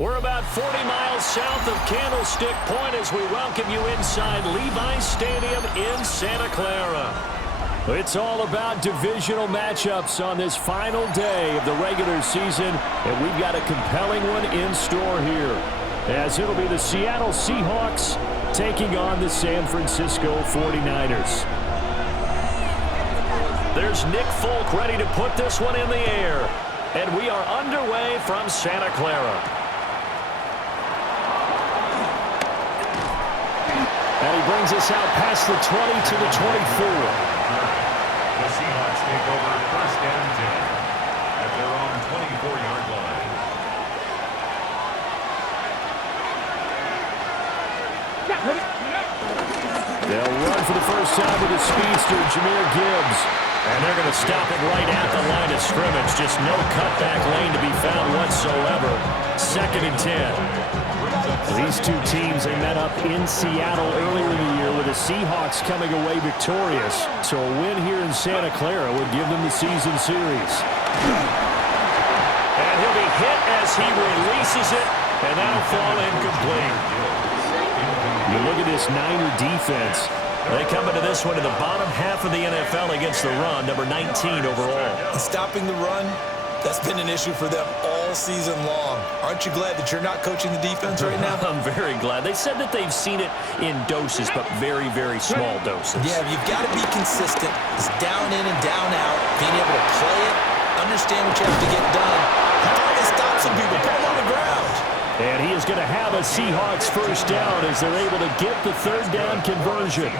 We're about 40 miles south of Candlestick Point as we welcome you inside Levi's Stadium in Santa Clara. It's all about divisional matchups on this final day of the regular season, and we've got a compelling one in store here, as it'll be the Seattle Seahawks taking on the San Francisco 49ers. There's Nick Folk ready to put this one in the air, and we are underway from Santa Clara. And he brings us out past the 20 to the 24. The Seahawks take over first and 10 at their own 24-yard line. They'll run for the first time with the speedster, Jahmyr Gibbs. And they're going to stop it right at the line of scrimmage. Just no cutback lane to be found whatsoever. Second and 10. These two teams, they met up in Seattle earlier in the year with the Seahawks coming away victorious. So a win here in Santa Clara would give them the season series. And he'll be hit as he releases it, and that'll fall incomplete. You look at this Niner defense. They come into this one in the bottom half of the NFL against the run, number 19 overall. Stopping the run, that's been an issue for them all season long. Aren't you glad that you're not coaching the defense right now? I'm very glad. They said that they've seen it in doses, but very, very small doses. Yeah, you've got to be consistent. It's down in and down out. Being able to play it, understand what you have to get done. Finally stop some people, put them on the ground. And he is going to have a Seahawks first down as they're able to get the third down conversion.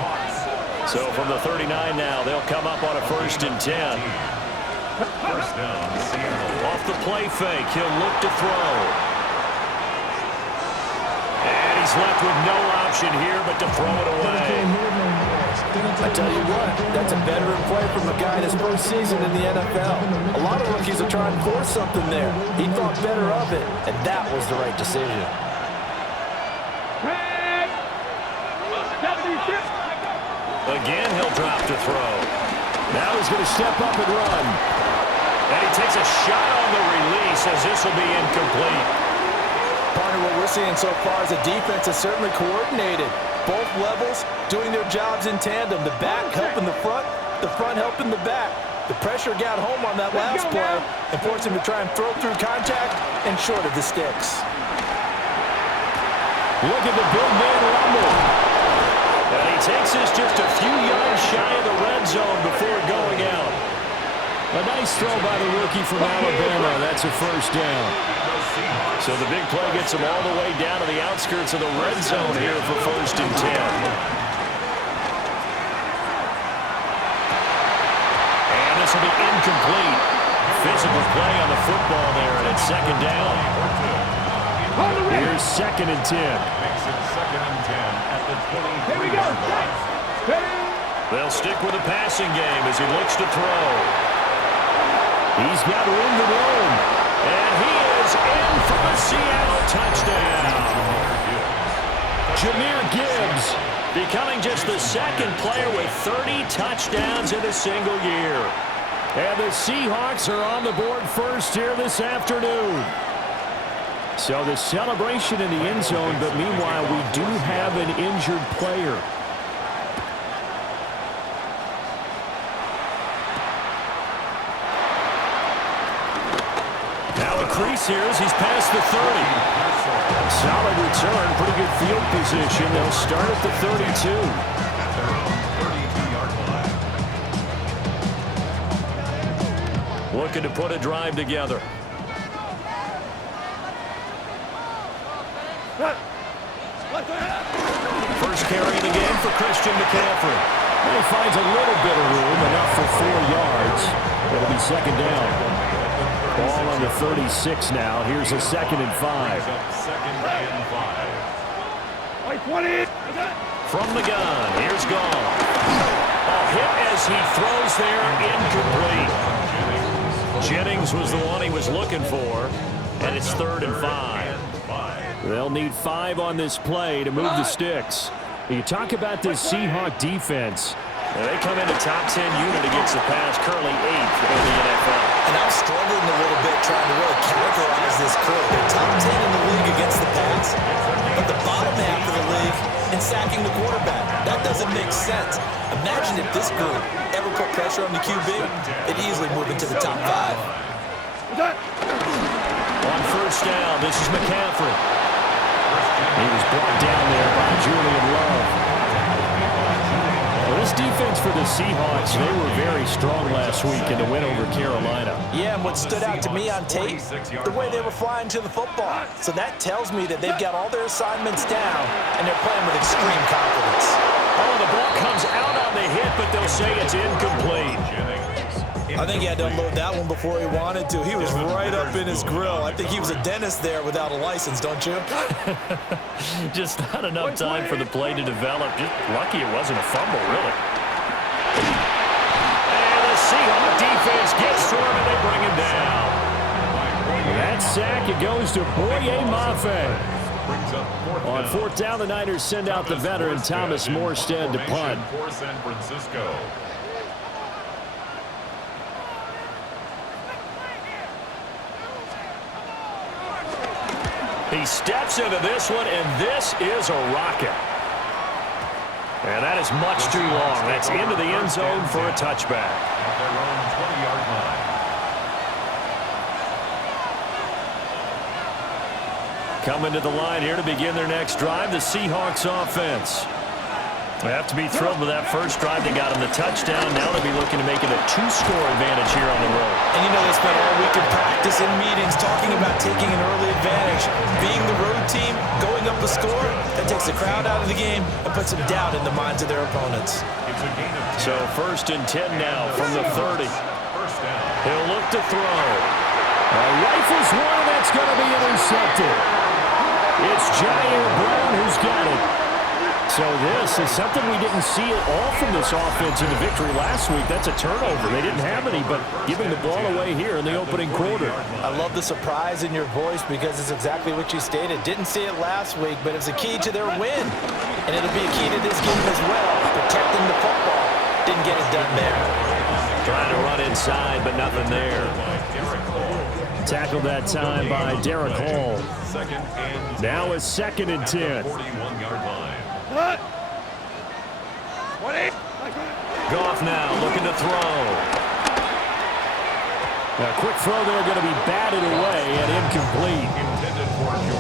So from the 39 now, they'll come up on a first and 10. First down, Seattle. Off the play fake, he'll look to throw. And he's left with no option here but to throw it away. I tell you what, that's a veteran play from a guy in his first season in the NFL. A lot of rookies are trying to force something there. He thought better of it, and that was the right decision. Again, he'll drop to throw. Now he's going to step up and run. And he takes a shot on the release as this will be incomplete. Partner, what we're seeing so far is the defense is certainly coordinated. Both levels doing their jobs in tandem. The back helping the front helping the back. The pressure got home on that last play and forced him to try and throw through contact and short of the sticks. Look at the big man rumble. And he takes this just a few yards shy of the red zone before going out. A nice throw by the rookie from Alabama. That's a first down. So the big play gets him all the way down to the outskirts of the red zone here for first and 10. And this will be incomplete. Physical play on the football there, and it's second down. Here's second and 10. Makes it second and 10 at the 20. Here we go. They'll stick with the passing game as he looks to throw. He's got room to roam. And he is in for a Seattle touchdown. Jahmyr Gibbs becoming just the second player with 30 touchdowns in a single year. And the Seahawks are on the board first here this afternoon. So the celebration in the end zone, but meanwhile we do have an injured player. Crease here as he's past the 30. Solid return, pretty good field position. They'll start at the 32. At their own 32-yard line. Looking to put a drive together. First carry of the game for Christian McCaffrey. He finds a little bit of room, enough for 4 yards. It'll be second down. Ball on the 36 now. Here's a second and 5. Second and 5. From the gun, here's Goff. A hit as he throws there, incomplete. Jennings was the one he was looking for, and it's third and 5. They'll need 5 on this play to move the sticks. You talk about this Seahawk defense. They come into top 10 unit against the pass, currently 8th in the NFL. And I'm struggling a little bit trying to really characterize this crew. They're top 10 in the league league in sacking the quarterback. That doesn't make sense. Imagine if this group ever put pressure on the QB, it'd easily move into the top 5. On first down, this is McCaffrey. He was brought down there by Julian Love. Well, this defense for the Seahawks, they were very strong last week in the win over Carolina. Yeah, and what stood out to me on tape, the way they were flying to the football. So that tells me that they've got all their assignments down, and they're playing with extreme confidence. Oh, the ball comes out on the hit, but they'll say it's incomplete. I think he had to unload that one before he wanted to. He was right up in his grill. I think he was a dentist there without a license, don't you? Just not enough time for the play to develop. Just lucky it wasn't a fumble, really. And the Seahawks defense gets to him, and they bring him down. That sack, it goes to Boye Mafe. On fourth down, the Niners send out the veteran Thomas Morstead to punt. For San Francisco. He steps into this one, and this is a rocket. And that is much too long. That's into the end zone for a touchback. At their own 20-yard line. Coming to the line here to begin their next drive, the Seahawks offense. They have to be thrilled with that first drive. They got him the touchdown. Now they'll be looking to make it a 2-score advantage here on the road. And you know, they spent all week in practice and meetings talking about taking an early advantage. Being the road team, going up a score, that takes the crowd out of the game and puts some doubt in the minds of their opponents. It's a gain of 10. So first and 10 now from the 30. First down. He'll look to throw. Rifles one, and that's going to be intercepted. It's Jair Brown who's got it. So this is something we didn't see at all from this offense in the victory last week. That's a turnover. They didn't have any, but giving the ball away here in the opening quarter. I love the surprise in your voice because it's exactly what you stated. Didn't see it last week, but it was a key to their win. And it'll be a key to this game as well, protecting the football. Didn't get it done there. Trying to run inside, but nothing there. Tackled that time by Derek Hall. Now it's 2nd and 10. 41-yard line. Goff now looking to throw. A quick throw there, going to be batted away and incomplete.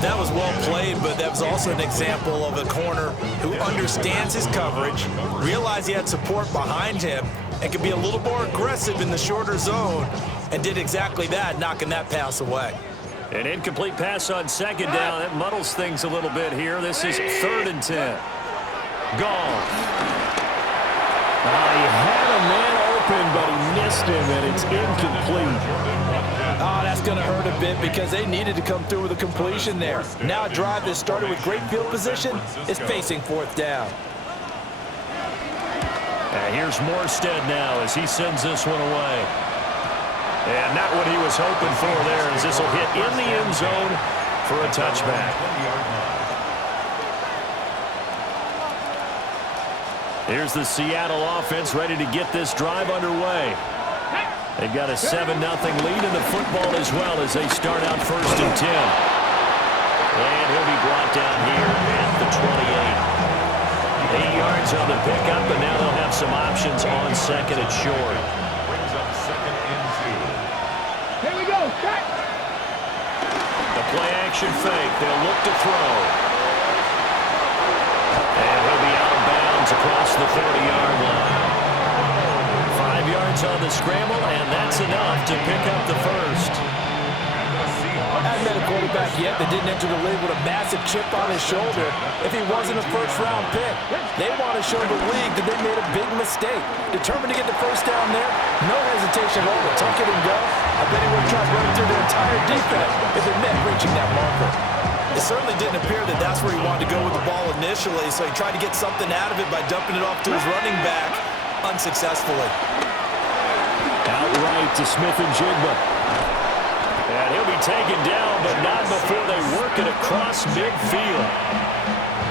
That was well played, but that was also an example of a corner who understands his coverage, realized he had support behind him, and could be a little more aggressive in the shorter zone, and did exactly that, knocking that pass away. An incomplete pass on second down. That muddles things a little bit here. This is 3rd and 10. Goff. He had a man open, but he missed him, and it's incomplete. Oh, that's going to hurt a bit because they needed to come through with a completion there. Now a drive that started with great field position is facing 4th down. Here's Morstead now as he sends this one away. And not what he was hoping for there, as this will hit in the end zone for a touchback. Here's the Seattle offense ready to get this drive underway. They've got a 7-0 lead in the football as well as they start out 1st and 10. And he'll be brought down here at the 28. 8 yards on the pickup, but now they'll have some options on 2nd and short. Brings up 2nd and 2. Here we go. Cut. The play action fake. They'll look to throw. And he'll be out of bounds across the 30-yard line. 5 yards on the scramble, and that's enough to pick up the first. Hasn't been a quarterback yet that didn't enter the league with a massive chip on his shoulder if he wasn't a first-round pick. They want to show the league that they made a big mistake. Determined to get the first down there, no hesitation at all to tuck it and go. I bet he would have tried running through their entire defense if it meant reaching that marker. It certainly didn't appear that that's where he wanted to go with the ball initially, so he tried to get something out of it by dumping it off to his running back unsuccessfully. Outright to Smith-Njigba. And he'll be taken down, but not before they work it across midfield.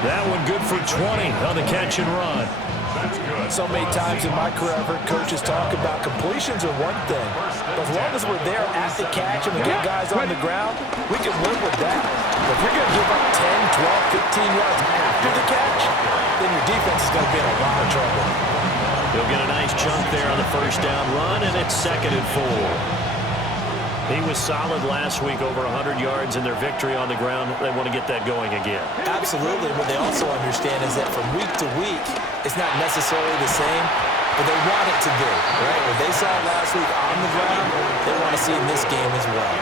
That one good for 20 on the catch and run. That's good. So many times in my career, I've heard coaches talk about completions are one thing. But as long as we're there at the catch and we get guys on the ground, we can live with that. But if you're going to give up 10, 12, 15 yards after the catch, then your defense is going to be in a lot of trouble. He'll get a nice chunk there on the first down run, and it's 2nd and 4. He was solid last week, over 100 yards in their victory on the ground. They want to get that going again. Absolutely. What they also understand is that from week to week, it's not necessarily the same, but they want it to be, right? What they saw last week on the ground, they want to see in this game as well.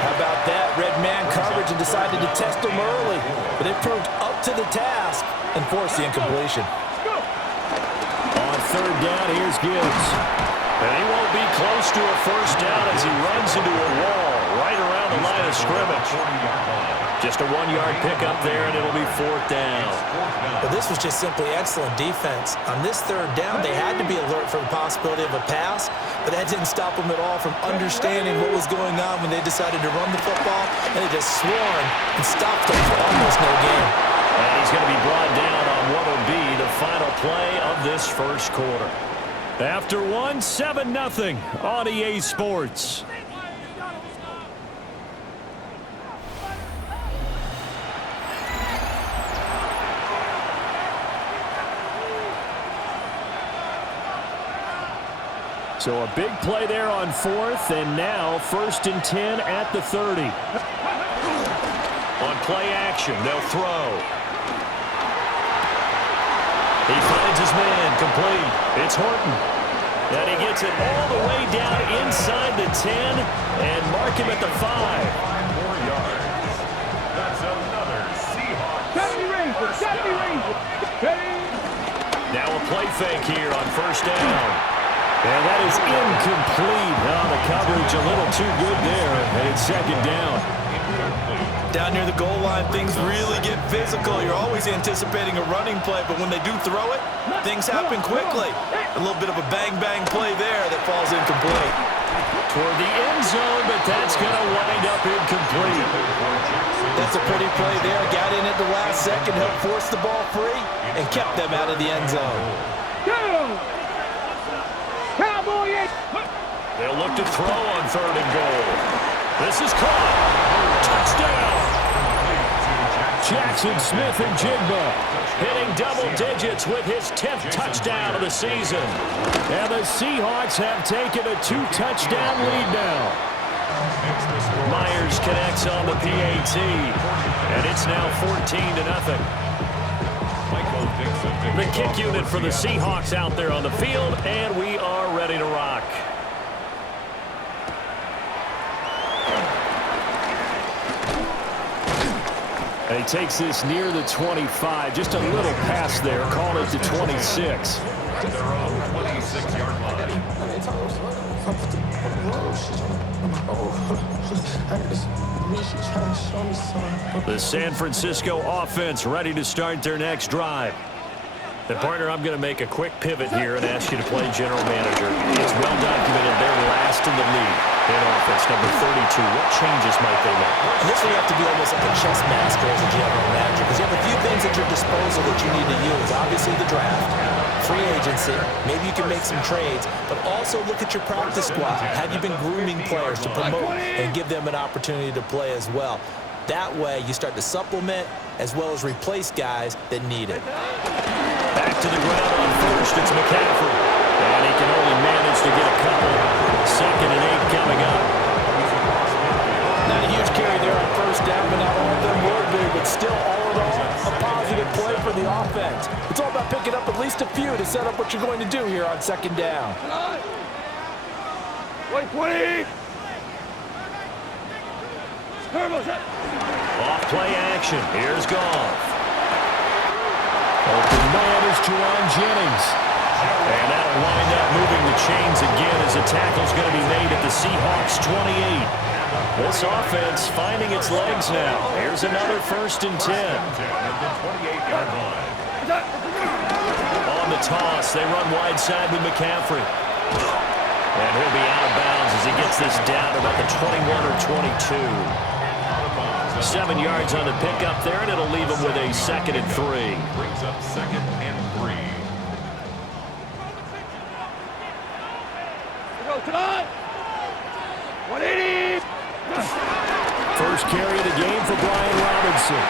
How about that? Red man coverage and decided to test them early, but they proved up to the task and forced the incompletion. On 3rd down, here's Gibbs. And he won't be close to a first down as he runs into a wall right around the line of scrimmage. Just a 1-yard pickup there, and it'll be 4th down. But this was just simply excellent defense. On this 3rd down, they had to be alert for the possibility of a pass, but that didn't stop them at all from understanding what was going on when they decided to run the football, and they just swarmed and stopped them for almost no gain. And he's going to be brought down on what will be the final play of this first quarter. After 7-0 on EA Sports. So a big play there on 4th, and now 1st and 10 at the 30. On play action, they'll throw. He finds his man, complete. It's Horton. And he gets it all the way down inside the 10 and mark him at the 5. 5 more yards. That's another Seahawks. Now a play fake here on 1st down. And that is incomplete. Now the coverage a little too good there, and it's 2nd down. Down near the goal line, things really get physical. You're always anticipating a running play, but when they do throw it, things happen quickly. A little bit of a bang-bang play there that falls incomplete. Toward the end zone, but that's going to wind up incomplete. That's a pretty play there. Got in at the last second, helped force the ball free, and kept them out of the end zone. They'll look to throw on 3rd and goal. This is caught. Touchdown. Jackson Smith and Jigba hitting double digits with his 10th touchdown of the season. And the Seahawks have taken a 2-touchdown lead now. Myers connects on the PAT, and it's now 14-0. The kick unit for the Seahawks out there on the field, and we are ready to rock. And he takes this near the 25. Just a little pass there. Call it to 26. Their own 26-yard line. The San Francisco offense ready to start their next drive. And partner, I'm going to make a quick pivot here and ask you to play general manager. It's well documented they're last in the league in offense, number 32. What changes might they make? And this will have to be almost like a chess master as a general manager, because you have a few things at your disposal that you need to use. Obviously the draft, free agency, maybe you can make some trades, but also look at your practice squad. Have you been grooming players to promote and give them an opportunity to play as well? That way you start to supplement as well as replace guys that need it. Back to the ground on 1st, it's McCaffrey. And he can only manage to get a couple. 2nd and 8 coming up. Not a huge carry there on 1st down, but not all of them were big, but still all in all, a positive play for the offense. It's all about picking up at least a few to set up what you're going to do here on 2nd down. Off play action. Here's Goff. Open man is Jerron Jennings. And that'll wind up moving the chains again as a tackle's going to be made at the Seahawks 28. This offense finding its legs now. Here's another 1st and 10. On the toss, they run wide side with McCaffrey. And he'll be out of bounds as he gets this down about the 21 or 22. 7 yards on the pickup there, and it'll leave him with a 2nd and 3. Brings up 2nd and 3. First carry of the game for Brian Robinson.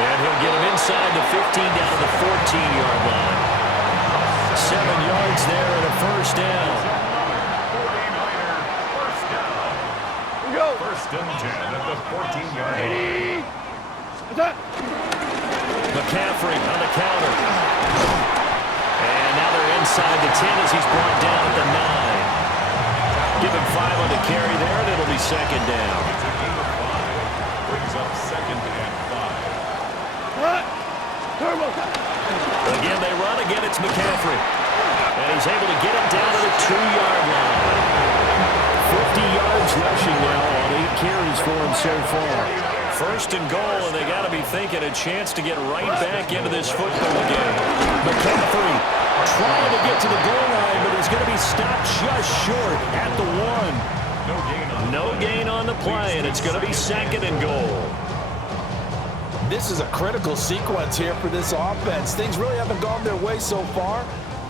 And he'll get him inside the 15 down to the 14-yard line. 7 yards there and a first down. 49er first down. Go. First and 10 at the 14-yard line. McCaffrey on the counter. And now they're inside the 10 as he's brought down at the 9. Give him 5 on the carry there, and it'll be second down. It's a gain of 5. Brings up second and 5. Again, they run. Again, it's McCaffrey. And he's able to get it down to the 2-yard line. 50 yards rushing now on 8 carries for him so far. First and goal, and they got to be thinking a chance to get right back into this football game. McCaffrey trying to get to the goal line, but he's going to be stopped just short at the 1. No gain on the play, and it's going to be second and goal. This is a critical sequence here for this offense. Things really haven't gone their way so far.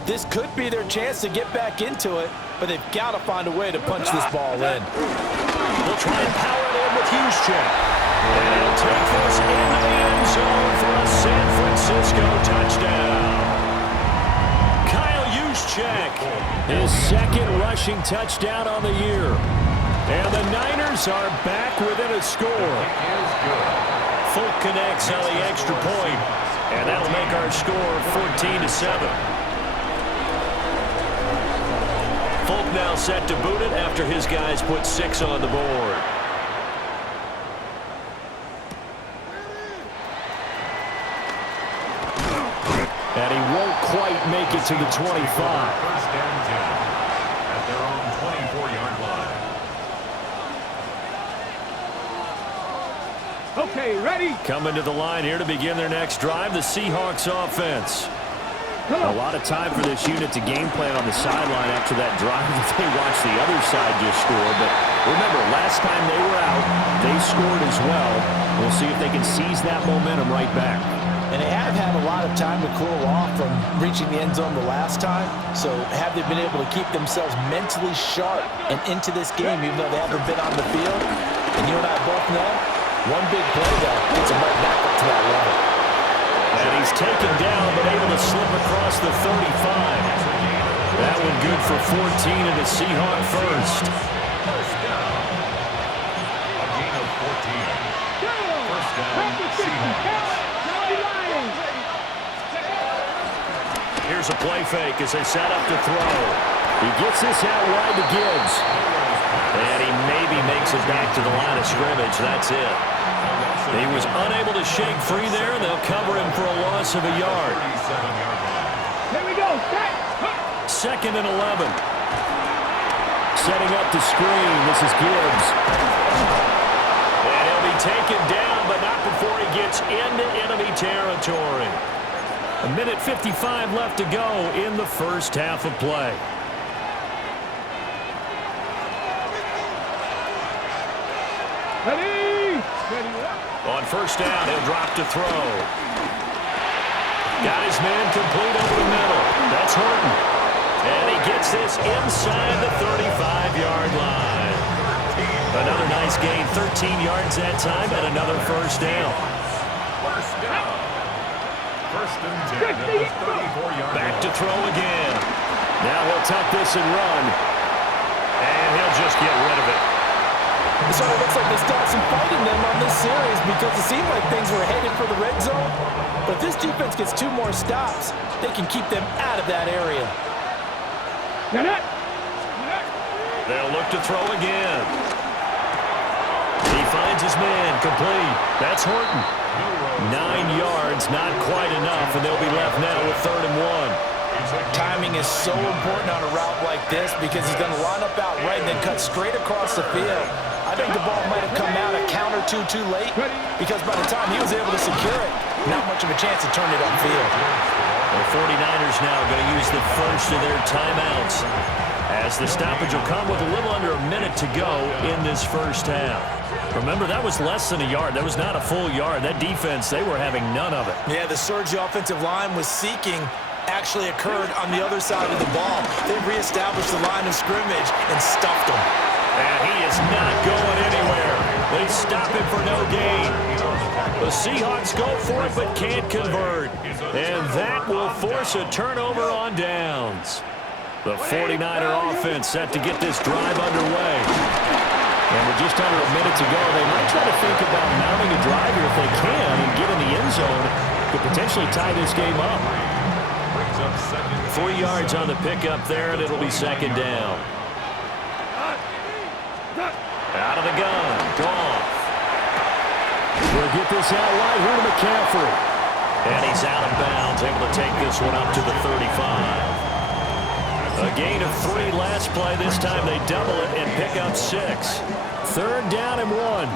This could be their chance to get back into it, but they've got to find a way to punch this ball in. They'll try and power it in with Juszczyk. And he'll take this into the end zone for a San Francisco touchdown. Kyle Juszczyk, his second rushing touchdown on the year. And the Niners are back within a score. Folk connects on the extra point, and that'll make our score 14-7. Folk now set to boot it after his guys put 6 on the board. And he won't quite make it to the 25. First and 10 at their own 24-yard line. Okay, ready? Coming to the line here to begin their next drive, the Seahawks offense. A lot of time for this unit to game plan on the sideline after that drive that they watched the other side just score. But remember, last time they were out, they scored as well. We'll see if they can seize that momentum right back. And they have had a lot of time to cool off from reaching the end zone the last time. So have they been able to keep themselves mentally sharp and into this game, even though they haven't been on the field? And you and I both know, one big play, though, gets them right back up to that level. And he's taken down, but able to slip across the 35. That one good for 14 and a Seahawk first. First down. A gain of 14. First down, Seahawks. Here's a play fake as they set up to throw. He gets this out wide to Gibbs. And he maybe makes it back to the line of scrimmage. That's it. He was unable to shake free there. They'll cover him for a loss of a yard. 37-yard line. Here we go. Second and 11. Setting up the screen. This is Gibbs. And he'll be taken down, but not before he gets into enemy territory. 1:55 left to go in the first half of play. Ready? On first down, he'll drop to throw. Got his man complete over the middle. That's Horton. And he gets this inside the 35-yard line. Another nice gain, 13 yards that time, and another first down. First down. First and 10 at the 34-yard line. Back to throw again. Now he'll tuck this and run. And he'll just get rid of it. So it looks like they still have some fight in them on this series because it seemed like things were headed for the red zone. But if this defense gets 2 more stops, they can keep them out of that area. They'll look to throw again. He finds his man complete. That's Horton. 9 yards, not quite enough, and they'll be left now with 3rd and 1. Timing is so important on a route like this because he's going to line up out right and then cut straight across the field. I think the ball might have come out a count or two too late because by the time he was able to secure it, not much of a chance to turn it upfield. The 49ers now going to use the first of their timeouts as the stoppage will come with a little under a minute to go in this first half. Remember, that was less than a yard. That was not a full yard. That defense, they were having none of it. Yeah, the surge offensive line was seeking actually occurred on the other side of the ball. They reestablished the line of scrimmage and stuffed him. And he is not going anywhere. They stop him for no gain. The Seahawks go for it but can't convert. And that will force a turnover on downs. The 49er offense set to get this drive underway. And with just under a minute to go, they might try to think about mounting a drive here if they can and get in the end zone to potentially tie this game up. 3 yards on the pickup there, and it'll be second down. Out of the gun, Goff. We'll get this out wide here to McCaffrey. And he's out of bounds, able to take this one up to the 35. A gain of 3 last play. This time they double it and pick up 6. Third down and 1.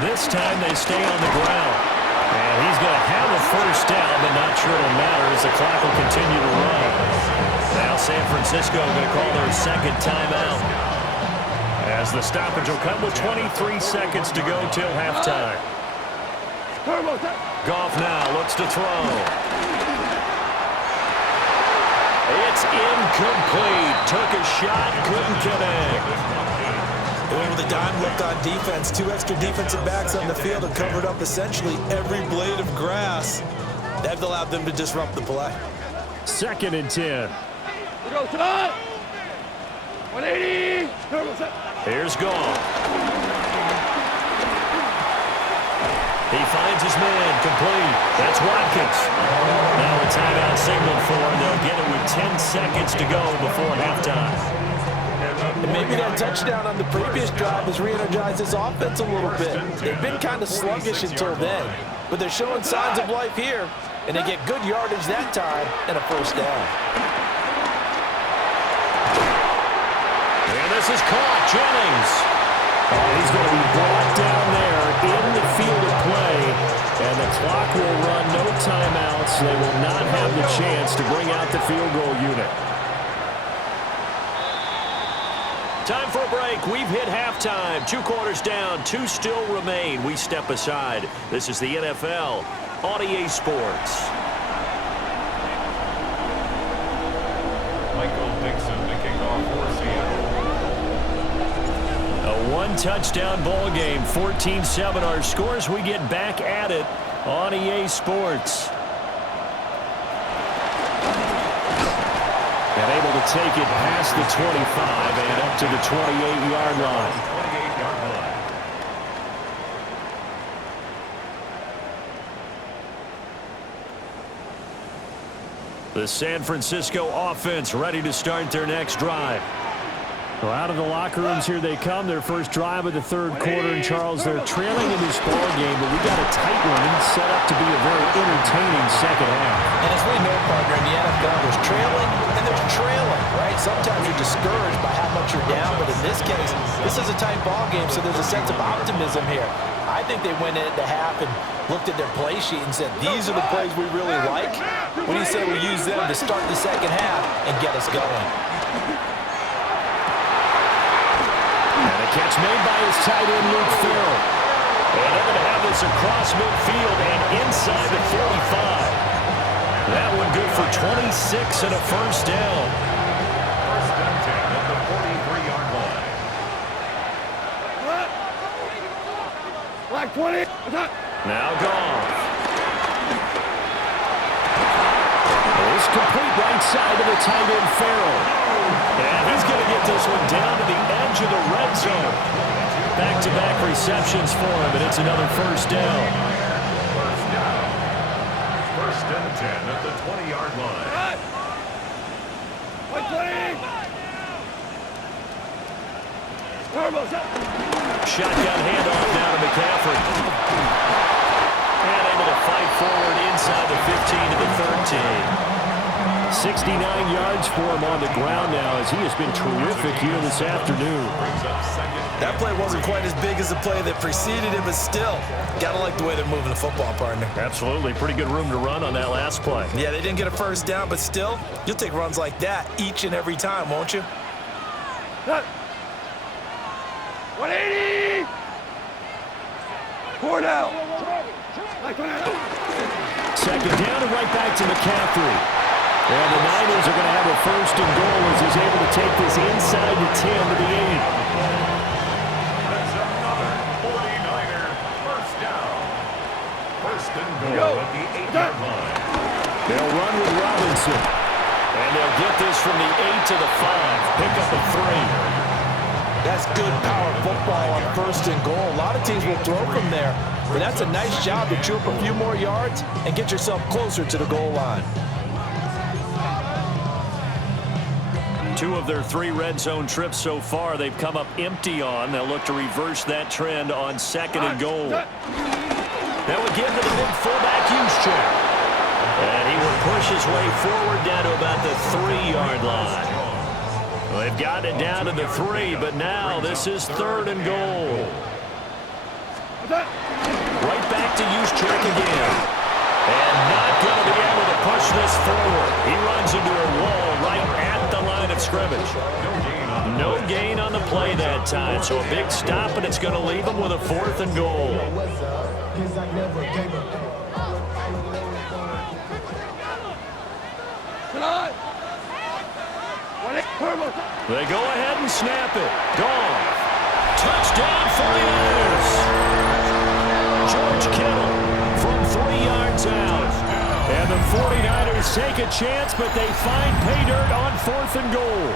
This time they stay on the ground. And he's going to have a first down, but not sure it'll matter as the clock will continue to run. Now San Francisco going to call their second timeout, as the stoppage will come with 23 seconds to go till halftime. Goff now looks to throw. It's incomplete. Took a shot, couldn't connect. With a dime left on defense, 2 extra defensive backs on the field have covered up essentially every blade of grass. That allowed them to disrupt the play. Second and 10. 180. Here's Goff. He finds his man, complete. That's Watkins. Now a timeout signaled for him. They'll get it with 10 seconds to go before halftime. And maybe that touchdown on the previous drive has re-energized this offense a little bit. They've been kind of sluggish until then, but they're showing signs of life here, and they get good yardage that time and a first down. And this is caught. Jennings. Oh, he's going to be brought down there in the field of play, and the clock will run, no timeouts. They will not have the chance to bring out the field goal unit. Time for a break. We've hit halftime. 2 quarters down, 2 still remain. We step aside. This is the NFL on EA Sports. Michael Dixon to kick off for Seattle. A 1-touchdown ball game, 14-7 our scores. We get back at it on EA Sports. And able to take it past the 25 and up to the 28-yard line. 28-yard line. The San Francisco offense ready to start their next drive. Well, out of the locker rooms here they come. Their first drive of the third quarter. And Charles, they're trailing in this ball game, but we got a tight one set up to be a very entertaining second half. And as we know, partner, in the NFL, there's trailing and there's trailing, right? Sometimes you're discouraged by how much you're down, but in this case, this is a tight ball game, so there's a sense of optimism here. I think they went in at the half and looked at their play sheet and said, these are the plays we really like. What do you say we use them to start the second half and get us going? And a catch made by his tight end, Luke Farrell. And they're going to have this across midfield and inside the 45. That one good for 26 and a first down. First and 10 at the 43-yard line. Black 20. Now Goff. It's complete right side to the tight end, Farrell. And he's going to get this one down to the edge of the red zone. Back-to-back receptions for him, and it's another first down. First down. First and 10 at the 20-yard line. 120. Shotgun handoff now to McCaffrey. And able to fight forward inside the 15 to the 13. 69 yards for him on the ground now as he has been terrific here this afternoon. That play wasn't quite as big as the play that preceded it, but still, got to like the way they're moving the football, partner. Absolutely. Pretty good room to run on that last play. Yeah, they didn't get a first down, but still, you'll take runs like that each and every time, won't you? 180. 4 down. Second down and right back to McCaffrey. And the Niners are going to have a first and goal as he's able to take this inside the 10 to the 8. That's another 49er first down. First and goal at the 8-yard line. They'll run with Robinson. And they'll get this from the 8 to the 5. Pick up a 3. That's good power football on first and goal. A lot of teams will throw from there, but that's a nice job to chew up a few more yards and get yourself closer to the goal line. 2 of their 3 red zone trips so far they've come up empty on. They'll look to reverse that trend on second and goal. That would give to the big fullback Juszczyk. And he will push his way forward down to about the 3-yard line. Well, they've got it down to the 3, but now this is third and goal. Right back to Juszczyk again. And not going to be able to push this forward. He runs into a wall right at the line of scrimmage. No gain on the play that time. So a big stop, and it's going to leave him with a 4th and goal. They go ahead and snap it. Gone. Touchdown 49ers. George Kittle from 3 yards out. And the 49ers take a chance, but they find pay dirt on 4th and goal.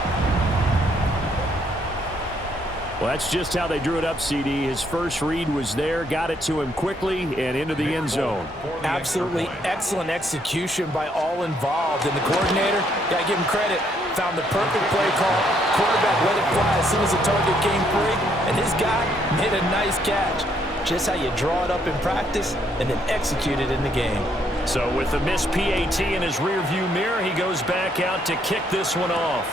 Well, that's just how they drew it up, CD. His first read was there, got it to him quickly, and into the end zone. Absolutely excellent execution by all involved. And the coordinator, got to give him credit, found the perfect play call. Quarterback let it fly as soon as the target came free, and his guy made a nice catch. Just how you draw it up in practice and then execute it in the game. So with the missed PAT in his rearview mirror, he goes back out to kick this one off.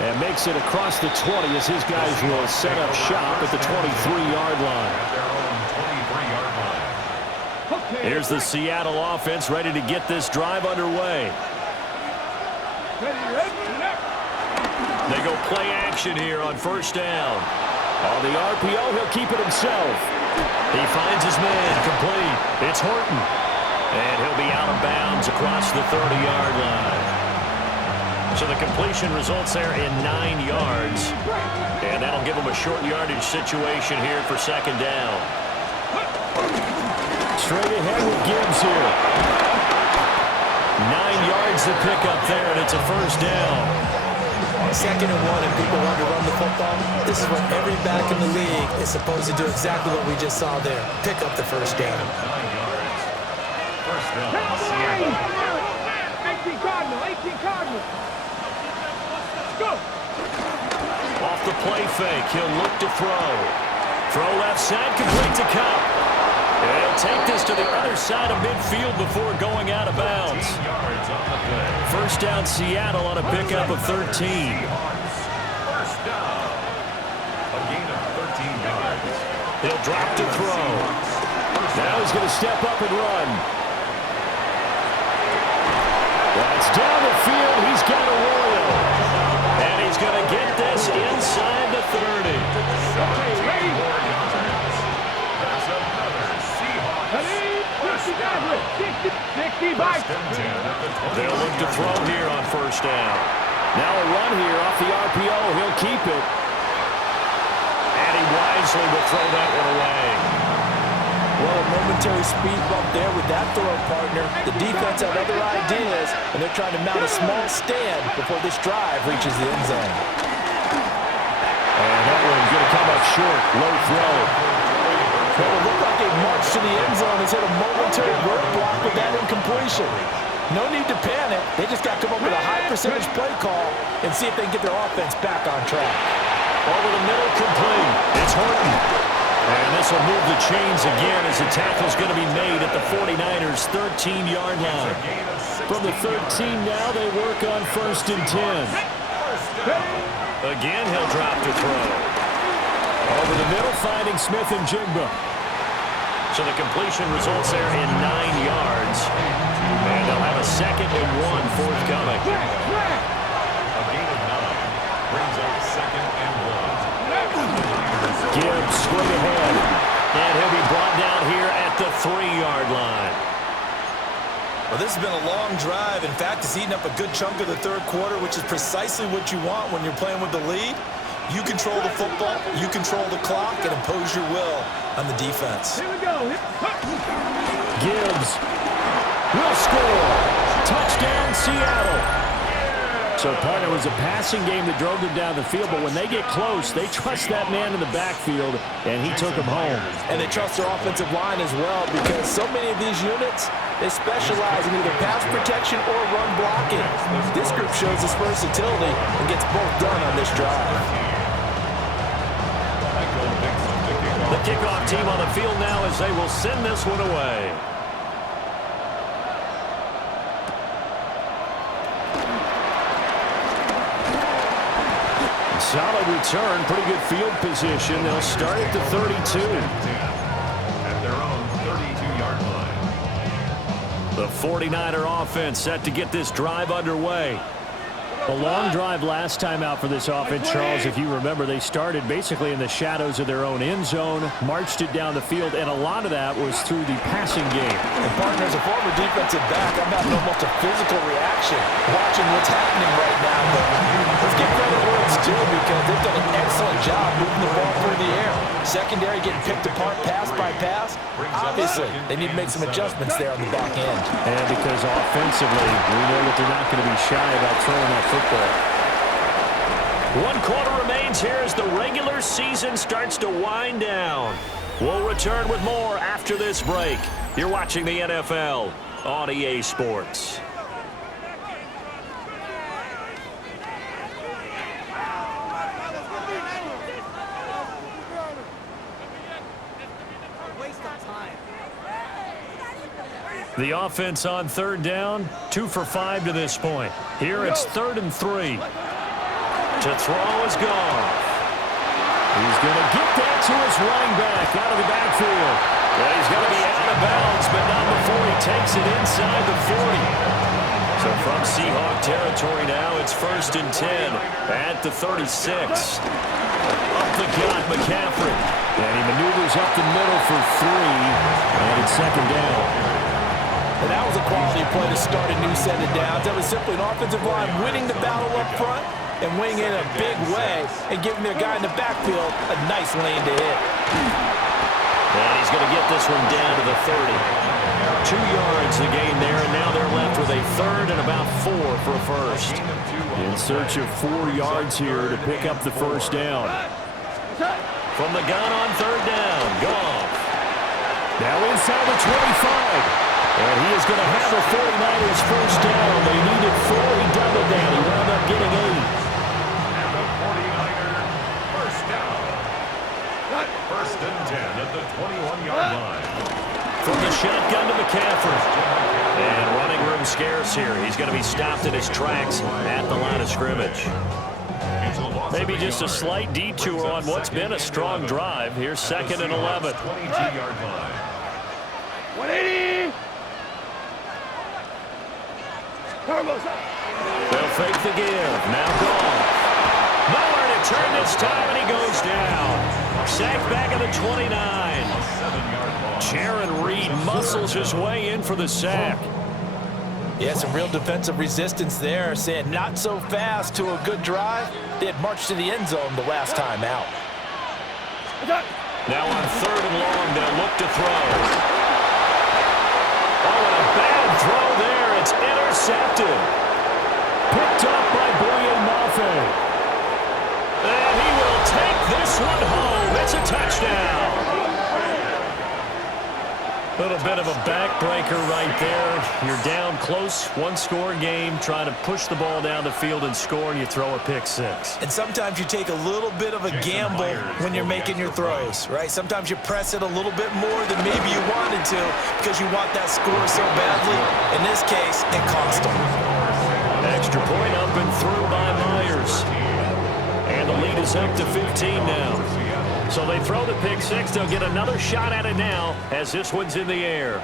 And makes it across the 20 as his guys will set up shop at the 23-yard line. Here's the Seattle offense ready to get this drive underway. They go play action here on first down. On the RPO, he'll keep it himself. He finds his man complete. It's Horton. And he'll be out of bounds across the 30-yard line. So the completion results there in 9 yards. And that'll give him a short yardage situation here for second down. Straight ahead with Gibbs here. 9 yards to pick up there, and it's a first down. Second and 1, and people want to run the football. This is what every back in the league is supposed to do, exactly what we just saw there. Pick up the first down. 9 yards. First down, Seattle. 18 Cardinal, 18 Cardinal. Go. Off the play fake, he'll look to throw. Throw left side, complete to Cup. And he'll take this to the other side of midfield before going out of bounds. 14 yards on the play. First down Seattle on a pickup of 13. First down. A gain of 13 yards. He'll drop to throw. Now he's going to step up and run. That's down the field. He's got a royal. And he's going to get this inside the 30. 17 more yards. That's another Seahawks. First down. 60 by. First and 10 at the 20. They'll look to throw here on first down. Now a run here off the RPO. He'll keep it. And he wisely will throw that one away. Well, a momentary speed bump there with that throw partner. The defense had other ideas, and they're trying to mount a small stand before this drive reaches the end zone. And that one's going to come up short. Low throw. Well, it looked like a march to the end zone has hit a momentary roadblock with that incompletion. No need to panic. They just got to come up with a high percentage play call and see if they can get their offense back on track. Over the middle, complete. It's Horton. And this will move the chains again as the tackle's going to be made at the 49ers' 13-yard line. From the 13 now, they work on first and 10. Again, he'll drop to throw. Over the middle, finding Smith and Jigba. So the completion results there in 9 yards. And they'll have a second and 1 forthcoming. A gain of 9 brings up second and 1. Gibbs straight ahead. And he'll be brought down here at the 3-yard line. Well, this has been a long drive. In fact, it's eaten up a good chunk of the third quarter, which is precisely what you want when you're playing with the lead. You control the football, you control the clock, and impose your will on the defense. Here we go. Gibbs will score. Touchdown, Seattle. So, partner, it was a passing game that drove them down the field, but when they get close, they trust that man in the backfield, and he took them home. And they trust their offensive line as well, because so many of these units, they specialize in either pass protection or run blocking. This group shows its versatility and gets both done on this drive. The kickoff team on the field now as they will send this one away. Solid return, pretty good field position. They'll start at the 32. At their own 32-yard line. The 49er offense set to get this drive underway. A long drive last time out for this offense, Charles. If you remember, they started basically in the shadows of their own end zone, marched it down the field, and a lot of that was through the passing game. And, partner, as a former defensive back, I'm having almost a physical reaction watching what's happening right now. But let's give credit where it's due, because they've done an excellent job moving the ball through the air. Secondary getting picked apart pass by pass. Obviously, they need to make some adjustments there on the back end. And because offensively, we know that they're not going to be shy about throwing that football. 1 quarter remains here as the regular season starts to wind down. We'll return with more after this break. You're watching the NFL on EA Sports. The offense on third down, 2 for 5 to this point. Here it's 3rd and 3. To throw is Goff. He's going to get that to his running back out of the backfield. Well, he's going to be out of bounds, but not before he takes it inside the 40. So from Seahawk territory now, it's 1st and 10 at the 36. Up the gut, McCaffrey. And he maneuvers up the middle for 3. And it's 2nd down. And that was a quality play to start a new set of downs. That was simply an offensive line winning the battle up front and winning in a big way and giving their guy in the backfield a nice lane to hit. And he's going to get this one down to the 30. 2 yards the gain there, and now they're left with a 3rd and about 4 for a first. In search of 4 yards here to pick up the 1st down. From the gun on 3rd down, Goff. Now inside the 25. And he is going to have the 49ers 1st down. They needed 4. He doubled down. He wound up getting 8. And the 49er 1st down. 1st and 10 at the 21-yard line. From the shotgun to McCaffrey. And running room scarce here. He's going to be stopped in his tracks at the line of scrimmage. Maybe just a slight detour on what's been a strong drive. Here's 2nd and 11. 22-yard line. 180. They'll fake the give. Now Goff. Nowhere to turn this time, and he goes down. Sacked back at the 29. Jaron Reed muscles his way in for the sack. Yeah, some real defensive resistance there, saying not so fast to a good drive. They had marched to the end zone the last time out. Now on 3rd and long, they'll look to throw. Oh, and a bad throw there. It's intercepted. Picked up by Boye Mafe. And he will take this one home. It's a touchdown. A little bit of a backbreaker right there. You're down close, 1-score game, trying to push the ball down the field and score, and you throw a pick 6. And sometimes you take a little bit of a gamble when you're making your throws, right? Sometimes you press it a little bit more than maybe you wanted to because you want that score so badly. In this case, it cost them. Extra point up and through by Myers. And the lead is up to 15 now. So they throw the pick 6. They'll get another shot at it now as this one's in the air.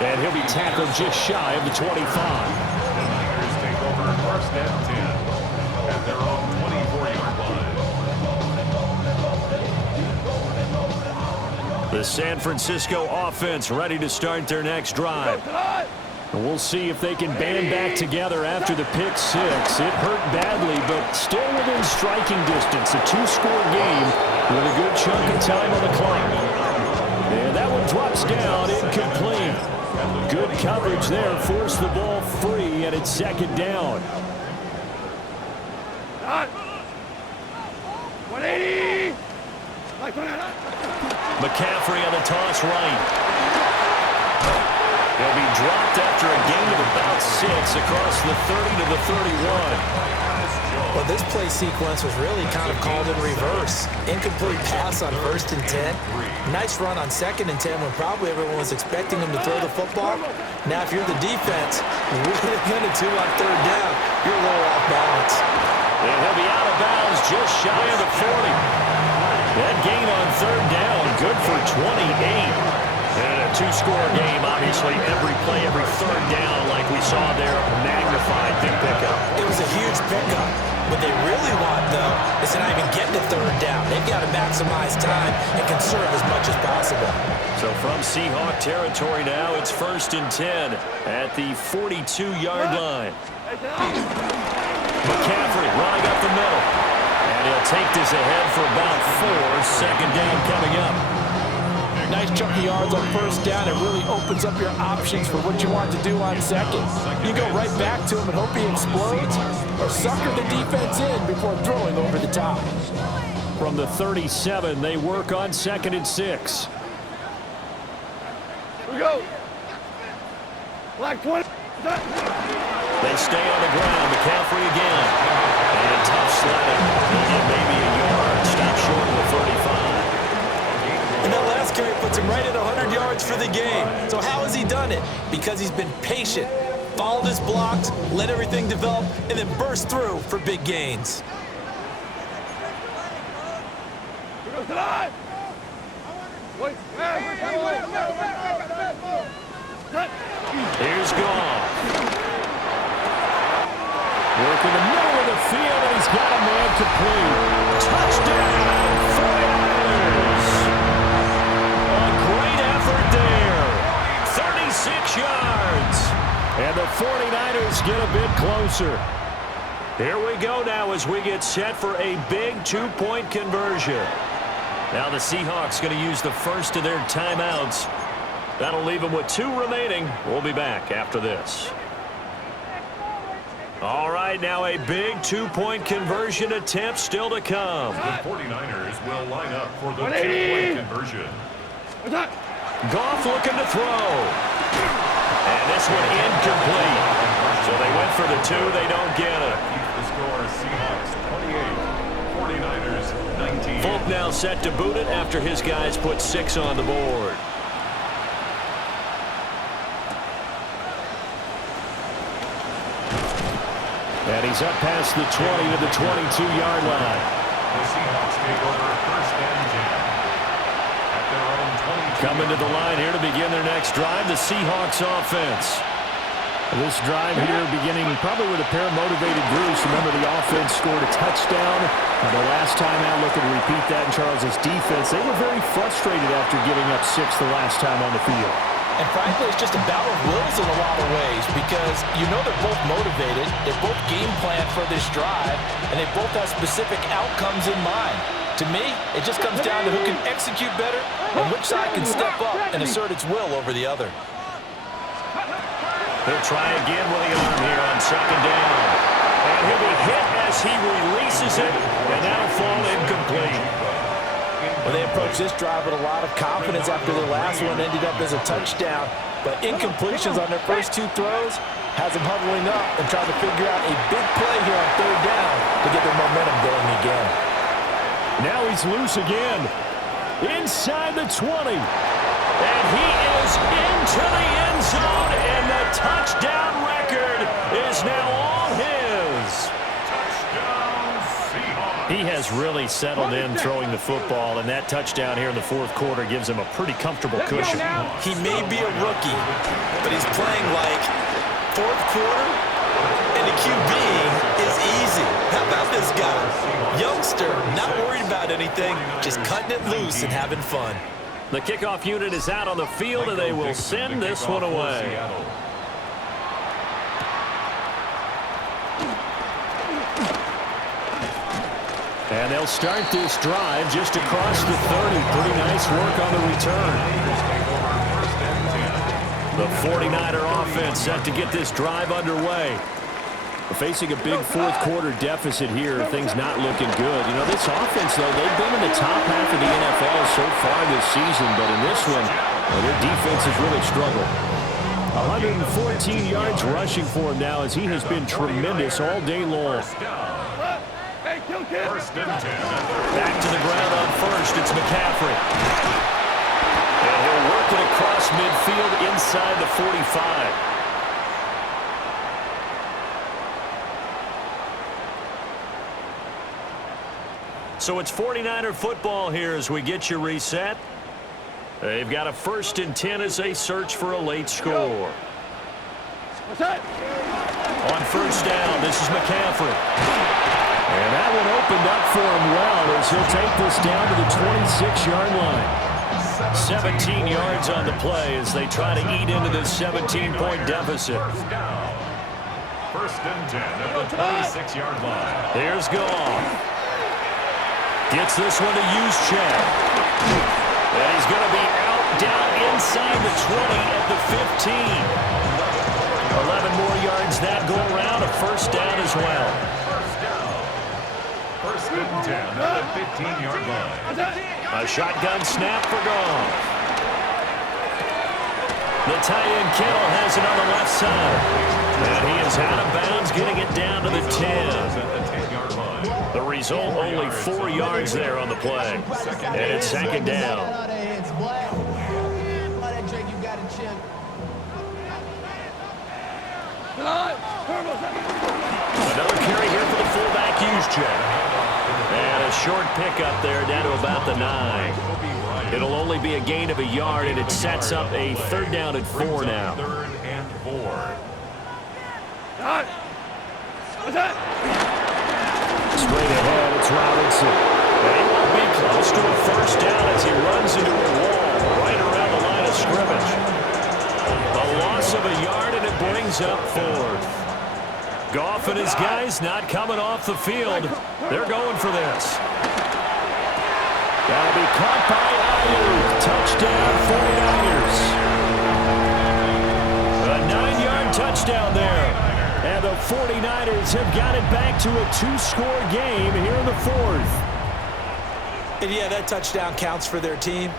And he'll be tackled just shy of the 25. The Niners take over 1st and 10. their own 24-yard line. The San Francisco offense ready to start their next drive. And we'll see if they can band back together after the pick six. It hurt badly, but still within striking distance. A two-score game with a good chunk of time on the clock. And that one drops down, incomplete. Good coverage there, forced the ball free, and it's second down. 180. McCaffrey on the toss right. He'll be dropped after a gain of about 6 across the 30 to the 31. Well, this play sequence was really kind of called in reverse. Incomplete pass on 1st and 10. Nice run on 2nd and 10 when probably everyone was expecting him to throw the football. Now, if you're the defense, what are they going to do on 3rd down? You're a little off balance. And he'll be out of bounds just shy of the 40. That gain on 3rd down, good for 28. And a two-score game, obviously, every play, every 3rd down, like we saw there, magnified big pickup. It was a huge pickup. What they really want, though, is to not even get to 3rd down. They've got to maximize time and conserve as much as possible. So from Seahawk territory now, it's 1st and 10 at the 42-yard line. McCaffrey running up the middle. And he'll take this ahead for about 4. 2nd down coming up. Nice chunk of yards on 1st down. It really opens up your options for what you want to do on 2nd. You go right back to him and hope he explodes, or sucker the defense in before throwing over the top. From the 37, they work on 2nd and 6. Here we go. Black 20. They stay on the ground. McCaffrey again. And tough sledding. Maybe a yard. Stop short of the 35. And that last carry puts him right at 100 yards for the game. So how has he done it? Because he's been patient, followed his blocks, let everything develop, and then burst through for big gains. Here goes the line. Here's Goff. Work in the middle of the field, and he's got a man complete. Touchdown, 49ers. A great effort there. 36 yards. And the 49ers get a bit closer. Here we go now as we get set for a big 2-point conversion. Now the Seahawks going to use the first of their timeouts. That'll leave them with 2 remaining. We'll be back after this. All right, now a big 2-point conversion attempt still to come. The 49ers will line up for the 2-point conversion. Goff looking to throw. And this one incomplete. So they went for the 2. They don't get it. Keeps the score Seahawks 28, 49ers 19. Folk now set to boot it after his guys put 6 on the board. And he's up past the 20 to the 22-yard line. The Seahawks take over 1st and 10. At their own 22. Coming to the line here to begin their next drive, the Seahawks offense. This drive here beginning probably with a pair of motivated Bruce. Remember, the offense scored a touchdown. The last time out, looking to repeat that in Charles' defense. They were very frustrated after giving up 6 the last time on the field. And frankly, it's just a battle of wills in a lot of ways because you know they're both motivated, they're both game planned for this drive, and they both have specific outcomes in mind. To me, it just comes down to who can execute better and which side can step up and assert its will over the other. He'll try again with the arm here on 2nd down. And he'll be hit as he releases it, and that'll fall incomplete. Well, they approached this drive with a lot of confidence after their last one ended up as a touchdown. But incompletions on their first 2 throws has them huddling up and trying to figure out a big play here on 3rd down to get their momentum going again. Now he's loose again. Inside the 20. And he is into the end zone, and the touchdown record is now all his. He has really settled in throwing the football, and that touchdown here in the 4th quarter gives him a pretty comfortable cushion. He may be a rookie, but he's playing like 4th quarter, and the QB is easy. How about this guy? Youngster, not worried about anything, just cutting it loose and having fun. The kickoff unit is out on the field, and they will send this one away. And they'll start this drive just across the 30. Pretty nice work on the return. The 49er offense set to get this drive underway. We're facing a big fourth-quarter deficit here. Things not looking good. You know, this offense, though, they've been in the top half of the NFL so far this season, but in this one, well, their defense has really struggled. 114 yards rushing for him now as he has been tremendous all day long. Back to the ground on first. It's McCaffrey. And he'll work it across midfield inside the 45. So it's 49er football here as we get you reset. They've got a 1st and 10 as they search for a late score. What's that? On first down, this is McCaffrey. And that one opened up for him well as he'll take this down to the 26-yard line. 17 yards on the play as they try to eat into this 17-point deficit. 1st and 10 at the 26-yard line. Here's Goff. Gets this one to Juszczyk. And he's going to be out down inside the 20 at the 15. 11 more yards that go around, a 1st down as well. 1st and 10 at the 15-yard line. A shotgun snap for Goff. The tight end Kittle has it on the left side. And he is out of bounds, getting it down to the 10. The result, only 4 yards there on the play. And it's 2nd down. Another carry here for the fullback, Juszczyk. And a short pickup there down to about the 9. It'll only be a gain of a yard, and it sets up a 3rd down and 4 now. 3rd and 4. What's that? Straight ahead, it's Robinson. And he won't be close to a 1st down as he runs into a wall right around the line of scrimmage. A loss of a yard, and it brings up 4th. Goff and his guys not coming off the field. They're going for this. That'll be caught by Ayuk. Touchdown, 49ers. A 9-yard touchdown there. And the 49ers have got it back to a 2-score game here in the 4th. And yeah, that touchdown counts for their team,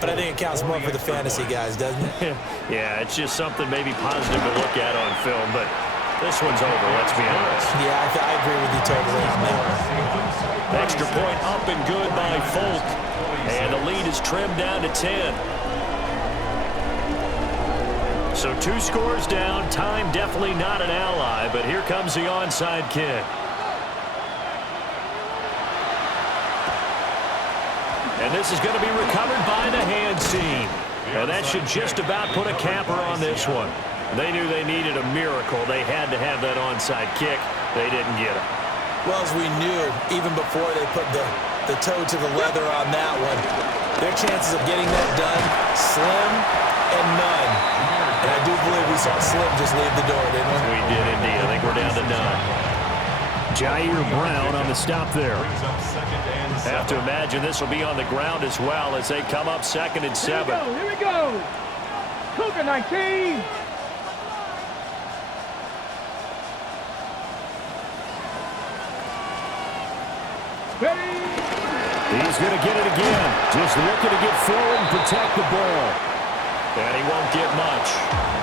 but I think it counts more for the fantasy guys, doesn't it? Yeah, it's just something maybe positive to look at on film, but this one's over, let's be honest. Yeah, I agree with you totally on that one. Extra point up and good by Folk. And the lead is trimmed down to 10. So 2 scores down. Time definitely not an ally, but here comes the onside kick. And this is going to be recovered by the hands team. And that should just about put a capper on this one. They knew they needed a miracle. They had to have that onside kick. They didn't get it. Well, as we knew, even before they put the toe to the leather on that one, their chances of getting that done, slim and none. And I do believe we saw Slim just leave the door, didn't we? We did indeed. I think we're down to none. Jair Brown on the stop there. Have to imagine this will be on the ground as well as they come up 2nd and 7. Here we go. Cougar 19. He's going to get it again. Just looking to get forward and protect the ball. And he won't get much.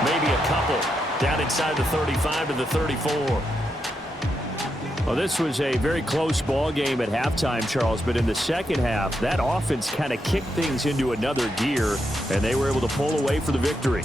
Maybe a couple. Down inside the 35 to the 34. Well, this was a very close ball game at halftime, Charles, but in the second half, that offense kind of kicked things into another gear, and they were able to pull away for the victory.